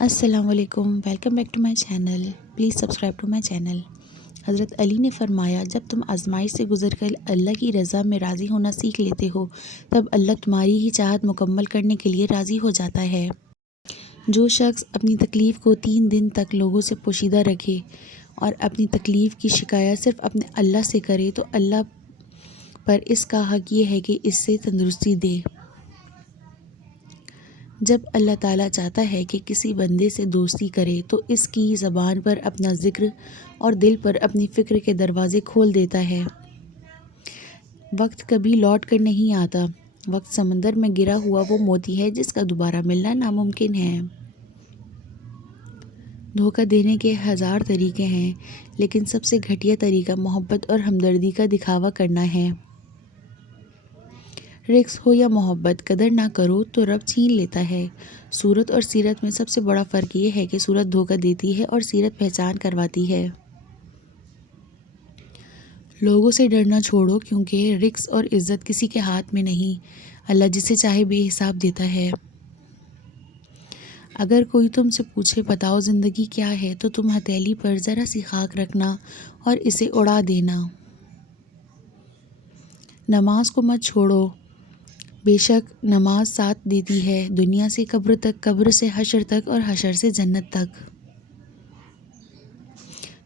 السلام علیکم، welcome back to my channel, please subscribe to my channel. حضرت Ali نے فرمایا، جب تم آزمائش سے گزر کر اللہ کی رضا میں راضی ہونا سیکھ لیتے ہو تب اللہ تمہاری ہی چاہت مکمل کرنے کے لیے راضی ہو جاتا ہے۔ جو شخص اپنی تکلیف کو 3 دن تک لوگوں سے پوشیدہ رکھے اور اپنی تکلیف کی شکایت صرف اپنے اللہ سے کرے تو اللہ پر اس کا حق یہ ہے کہ اس سے تندرستی دے۔ جب اللہ تعالیٰ چاہتا ہے کہ کسی بندے سے دوستی کرے تو اس کی زبان پر اپنا ذکر اور دل پر اپنی فکر کے دروازے کھول دیتا ہے۔ وقت کبھی لوٹ کر نہیں آتا۔ وقت سمندر میں گرا ہوا وہ موتی ہے جس کا دوبارہ ملنا ناممکن ہے۔ دھوکہ دینے کے 1000 طریقے ہیں، لیکن سب سے گھٹیا طریقہ محبت اور ہمدردی کا دکھاوا کرنا ہے۔ رزق ہو یا محبت، قدر نہ کرو تو رب چھین لیتا ہے۔ صورت اور سیرت میں سب سے بڑا فرق یہ ہے کہ صورت دھوکہ دیتی ہے اور سیرت پہچان کرواتی ہے۔ لوگوں سے ڈرنا چھوڑو، کیونکہ رزق اور عزت کسی کے ہاتھ میں نہیں، اللہ جسے چاہے بے حساب دیتا ہے۔ اگر کوئی تم سے پوچھے بتاؤ زندگی کیا ہے تو تم ہتھیلی پر ذرا سی خاک رکھنا اور اسے اڑا دینا۔ نماز کو مت چھوڑو، بے شک نماز ساتھ دیتی ہے دنیا سے قبر تک، قبر سے حشر تک اور حشر سے جنت تک۔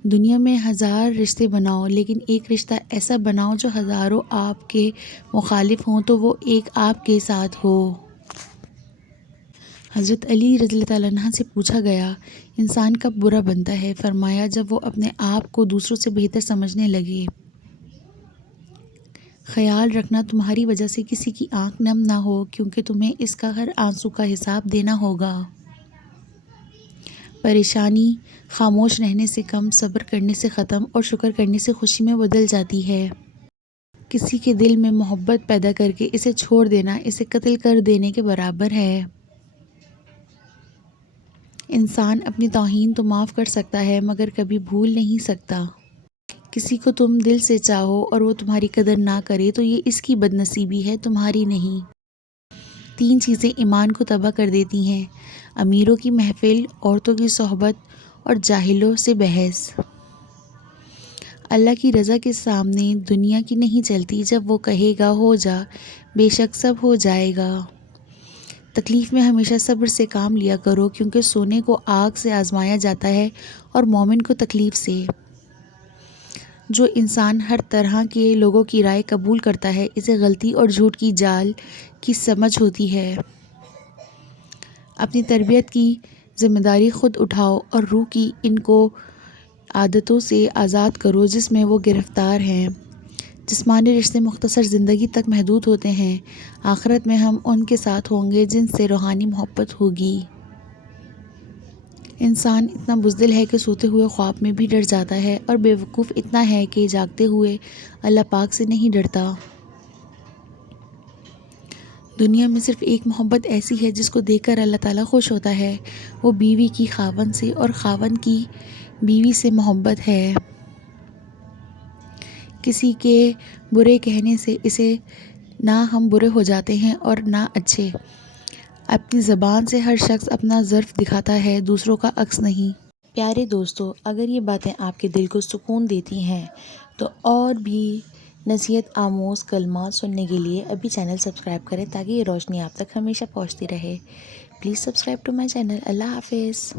دنیا میں 1000 رشتے بناؤ، لیکن ایک رشتہ ایسا بناؤ جو ہزاروں آپ کے مخالف ہوں تو وہ ایک آپ کے ساتھ ہو۔ حضرت علی رضی اللہ تعالیٰ عنہ سے پوچھا گیا، انسان کب برا بنتا ہے؟ فرمایا، جب وہ اپنے آپ کو دوسروں سے بہتر سمجھنے لگے۔ خیال رکھنا تمہاری وجہ سے کسی کی آنکھ نم نہ ہو، کیونکہ تمہیں اس کا ہر آنسو کا حساب دینا ہوگا۔ پریشانی خاموش رہنے سے کم، صبر کرنے سے ختم اور شکر کرنے سے خوشی میں بدل جاتی ہے۔ کسی کے دل میں محبت پیدا کر کے اسے چھوڑ دینا اسے قتل کر دینے کے برابر ہے۔ انسان اپنی توہین تو معاف کر سکتا ہے مگر کبھی بھول نہیں سکتا۔ کسی کو تم دل سے چاہو اور وہ تمہاری قدر نہ کرے تو یہ اس کی بد نصیبی ہے، تمہاری نہیں۔ 3 چیزیں ایمان کو تباہ کر دیتی ہیں: امیروں کی محفل، عورتوں کی صحبت اور جاہلوں سے بحث۔ اللہ کی رضا کے سامنے دنیا کی نہیں چلتی، جب وہ کہے گا ہو جا، بے شک سب ہو جائے گا۔ تکلیف میں ہمیشہ صبر سے کام لیا کرو، کیونکہ سونے کو آگ سے آزمایا جاتا ہے اور مومن کو تکلیف سے۔ جو انسان ہر طرح کے لوگوں کی رائے قبول کرتا ہے اسے غلطی اور جھوٹ کی جال کی سمجھ ہوتی ہے۔ اپنی تربیت کی ذمہ داری خود اٹھاؤ اور روح کی ان کو عادتوں سے آزاد کرو جس میں وہ گرفتار ہیں۔ جسمانی رشتے مختصر زندگی تک محدود ہوتے ہیں، آخرت میں ہم ان کے ساتھ ہوں گے جن سے روحانی محبت ہوگی۔ انسان اتنا بزدل ہے کہ سوتے ہوئے خواب میں بھی ڈر جاتا ہے، اور بے وقوف اتنا ہے کہ جاگتے ہوئے اللہ پاک سے نہیں ڈرتا۔ دنیا میں صرف ایک محبت ایسی ہے جس کو دیکھ کر اللہ تعالیٰ خوش ہوتا ہے، وہ بیوی کی خاوند سے اور خاوند کی بیوی سے محبت ہے۔ کسی کے برے کہنے سے اسے نہ ہم برے ہو جاتے ہیں اور نہ اچھے۔ اپنی زبان سے ہر شخص اپنا ظرف دکھاتا ہے، دوسروں کا عکس نہیں۔ پیارے دوستو، اگر یہ باتیں آپ کے دل کو سکون دیتی ہیں تو اور بھی نصیحت آموز کلمات سننے کے لیے ابھی چینل سبسکرائب کریں تاکہ یہ روشنی آپ تک ہمیشہ پہنچتی رہے۔ Please subscribe to my channel. اللہ حافظ۔